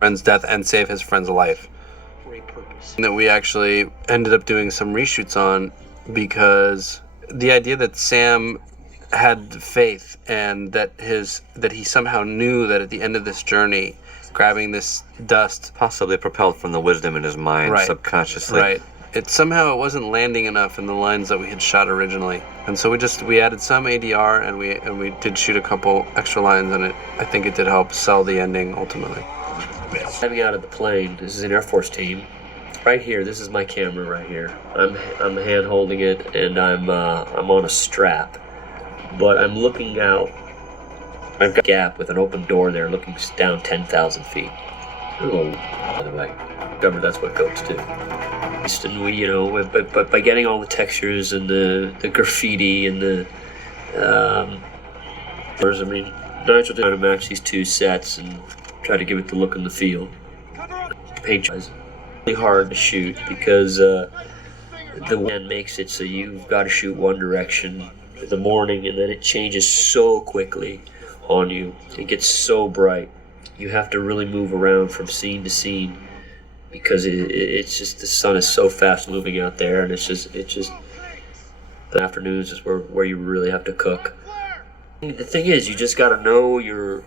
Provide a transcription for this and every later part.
friend's death and save his friend's life. That we actually ended up doing some reshoots on, because the idea that Sam had faith and that he somehow knew that at the end of this journey, grabbing this dust, possibly propelled from the wisdom in his mind, right, subconsciously. Right. It wasn't landing enough in the lines that we had shot originally, and so we added some ADR and we did shoot a couple extra lines, and I think it did help sell the ending ultimately. Coming out of the plane, this is an Air Force team. Right here, this is my camera right here. I'm hand holding it, and I'm on a strap, but I'm looking out. I've got a gap with an open door there, looking down 10,000 feet. Oh, by the way, remember that's what goats do. And we, but by getting all the textures and the graffiti and the, Nigel did to match these two sets and try to give it the look and the feel. Paint is really hard to shoot because the wind makes it so you've got to shoot one direction in the morning, and then it changes so quickly on you. It gets so bright. You have to really move around from scene to scene because it's just, the sun is so fast moving out there, and it's just the afternoons is where you really have to cook. The thing is, you just got to know you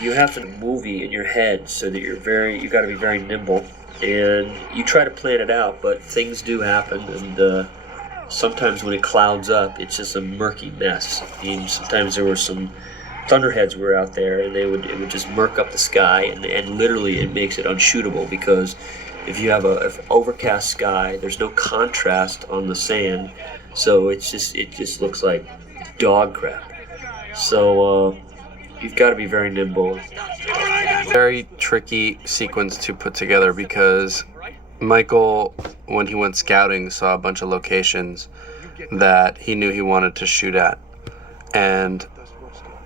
have to movie in your head so that you got to be very nimble, and you try to plan it out, but things do happen, and sometimes when it clouds up, it's just a murky mess. I mean, sometimes there were some thunderheads were out there, and it would just murk up the sky, and literally it makes it unshootable, because if you have an overcast sky, there's no contrast on the sand, so it just looks like dog crap. So you've got to be very nimble. Very tricky sequence to put together, because Michael, when he went scouting, saw a bunch of locations that he knew he wanted to shoot at, and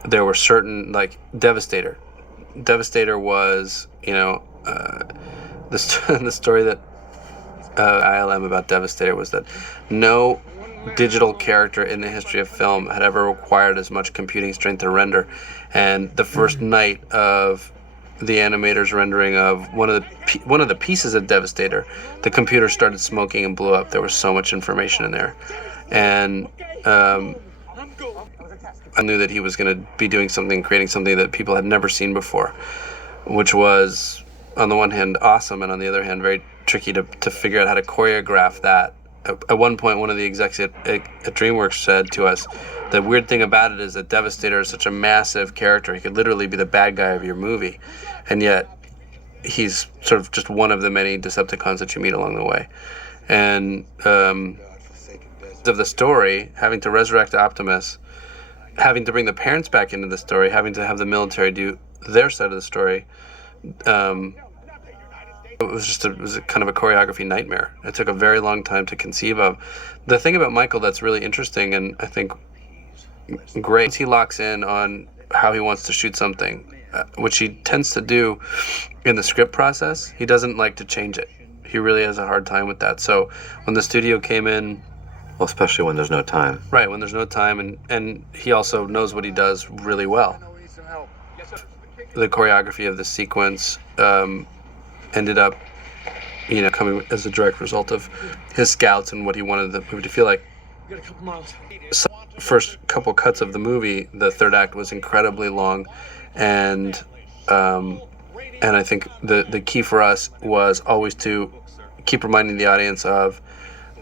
there were certain, like Devastator. Devastator was, the story that ILM about Devastator was that no digital character in the history of film had ever required as much computing strength to render, and the first night of the animator's rendering of one of the pieces of Devastator, the computer started smoking and blew up. There was so much information in there, and I knew that he was going to be doing something, creating something that people had never seen before, which was, on the one hand, awesome, and on the other hand, very tricky to figure out how to choreograph that. At one point, one of the execs at DreamWorks said to us, the weird thing about it is that Devastator is such a massive character. He could literally be the bad guy of your movie, and yet he's sort of just one of the many Decepticons that you meet along the way. And of the story, having to resurrect Optimus, having to bring the parents back into the story, having to have the military do their side of the story, it was a kind of a choreography nightmare. It took a very long time to conceive of. The thing about Michael that's really interesting, and I think great, he locks in on how he wants to shoot something, which he tends to do in the script process. He doesn't like to change it. He really has a hard time with that. So when the studio came in, well, especially when there's no time. Right, when there's no time, and he also knows what he does really well. The choreography of the sequence ended up, coming as a direct result of his scouts and what he wanted the movie to feel like. So, first couple cuts of the movie, the third act was incredibly long, and I think the key for us was always to keep reminding the audience of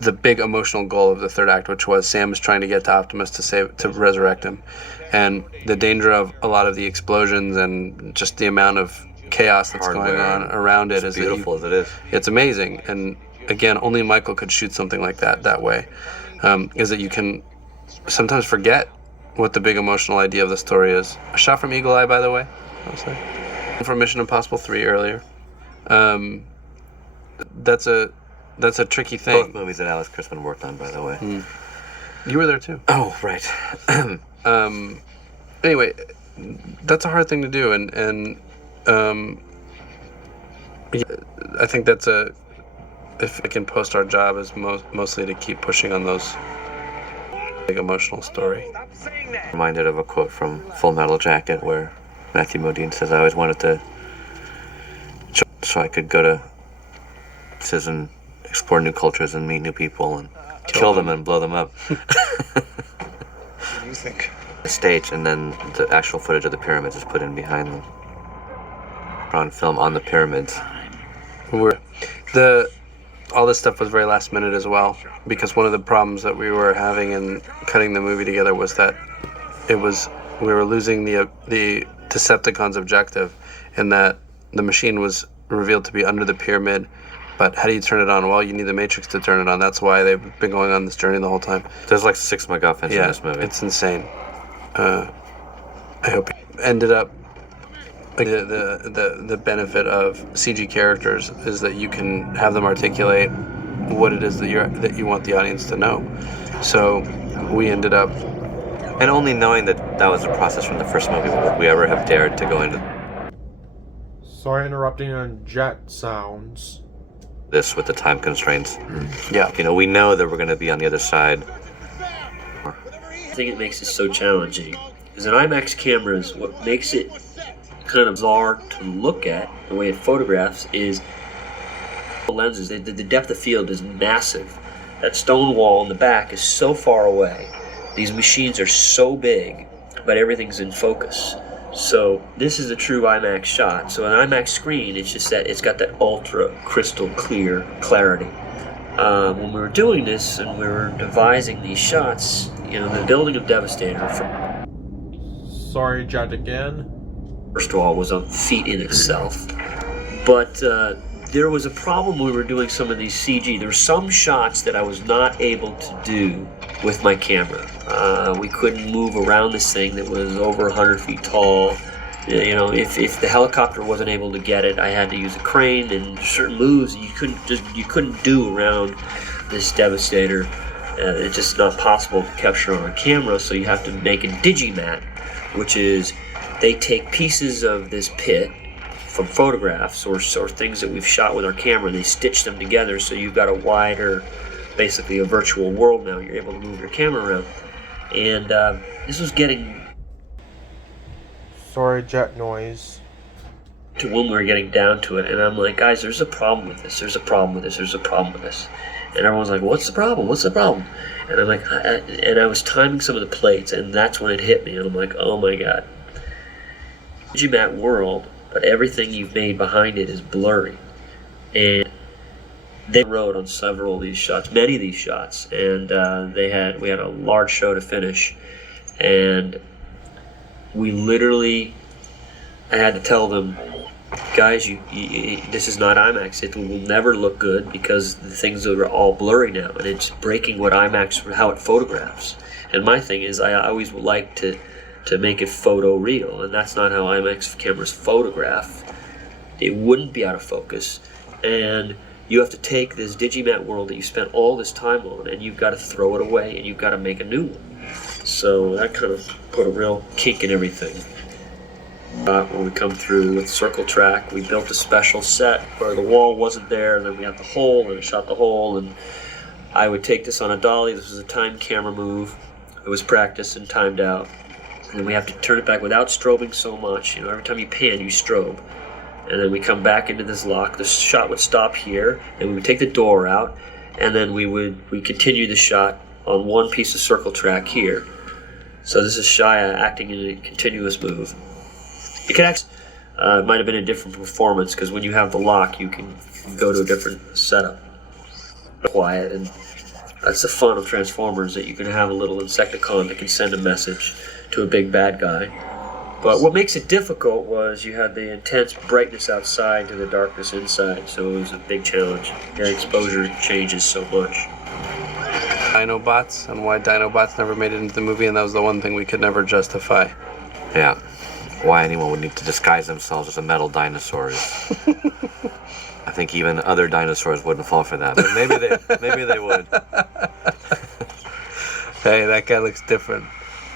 the big emotional goal of the third act, which was Sam is trying to get to Optimus to resurrect him, and the danger of a lot of the explosions and just the amount of chaos that's going on around it is beautiful as it is. It's amazing, and again, only Michael could shoot something like that way. Is that you can sometimes forget what the big emotional idea of the story is. A shot from Eagle Eye, by the way. I'll say. From Mission Impossible 3 earlier. That's a tricky thing. Both movies that Alex Kurtzman worked on, by the way. You were there too. Oh, right. Anyway, that's a hard thing to do, and I think that's if I can post our job is mostly to keep pushing on those big emotional story. Reminded of a quote from Full Metal Jacket where Matthew Modine says, I always wanted to so I could go to places and explore new cultures and meet new people and kill them and blow them up. What do you think? The stage, and then the actual footage of the pyramids is put in behind them. On film on the pyramids. All this stuff was very last minute as well, because one of the problems that we were having in cutting the movie together was that we were losing the Decepticons' objective, in that the machine was revealed to be under the pyramid. But how do you turn it on? Well, you need the Matrix to turn it on. That's why they've been going on this journey the whole time. There's like 6 MacGuffins in this movie. It's insane. I hope it ended up. The benefit of CG characters is that you can have them articulate what it is that you want the audience to know. So we ended up. And only knowing that was a process from the first movie, would we ever have dared to go into Sorry interrupting on jet sounds. this with the time constraints. Yeah. You know, we know that we're going to be on the other side. I think it makes it so challenging is an IMAX camera is what makes it kind of bizarre to look at. The way it photographs is the lenses. The depth of field is massive. That stone wall in the back is so far away. These machines are so big, but everything's in focus. So this is a true IMAX shot. So an IMAX screen, it's just that it's got that ultra crystal clear clarity. When we were doing this and we were devising these shots, you know, the building of Devastator, Sorry, jet again. first of all, was a feat in itself. But there was a problem when we were doing some of these CG. There were some shots that I was not able to do with my camera. We couldn't move around this thing that was over 100 feet tall. You know, if the helicopter wasn't able to get it, I had to use a crane, and certain moves you couldn't do around this Devastator. It's just not possible to capture on a camera, so you have to make a digimat, which is they take pieces of this pit from photographs or things that we've shot with our camera, and they stitch them together, so you've got a wider, basically a virtual world now. You're able to move your camera around. And this was getting Sorry, jet noise. to when we were getting down to it, and I'm like, guys, there's a problem with this, there's a problem with this, there's a problem with this. And everyone's like, what's the problem? What's the problem? And I'm like, I was timing some of the plates, and that's when it hit me, and I'm like, oh my god. Digimat world, but everything you've made behind it is blurry. And they rode on several of these shots, many of these shots, and we had a large show to finish, and we literally, I had to tell them, guys, this is not IMAX. It will never look good because the things are all blurry now, and it's breaking what IMAX, how it photographs. And my thing is, I always like to make it photo real, and that's not how IMAX cameras photograph. It wouldn't be out of focus, and you have to take this Digimat world that you spent all this time on, and you've got to throw it away, and you've got to make a new one. So that kind of put a real kink in everything. When we come through with Circle Track, we built a special set where the wall wasn't there, and then we had the hole, and shot the hole, and I would take this on a dolly. This was a timed camera move. It was practiced and timed out. And then we have to turn it back without strobing so much. You know, every time you pan, you strobe. And then we come back into this lock. The shot would stop here, and we would take the door out, and then we continue the shot on one piece of Circle Track here. So this is Shia acting in a continuous move. It could actually, it might have been a different performance, because when you have the lock, you can go to a different setup. Quiet, and that's the fun of Transformers, that you can have a little Insecticon that can send a message to a big bad guy. But what makes it difficult was you had the intense brightness outside to the darkness inside, so it was a big challenge. The exposure changes so much. Dinobots, and why Dinobots never made it into the movie, and that was the one thing we could never justify. Yeah. Why anyone would need to disguise themselves as a metal dinosaur is... I think even other dinosaurs wouldn't fall for that, but maybe they would. Hey, that guy looks different.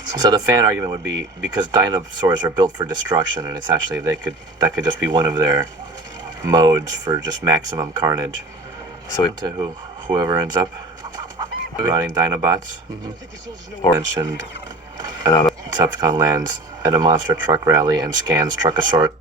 So the fan argument would be, because dinosaurs are built for destruction, and it's actually that could just be one of their modes for just maximum carnage. So to whoever ends up riding Dinobots, or mentioned another Decepticon lands at a monster truck rally and scans Truckosaurus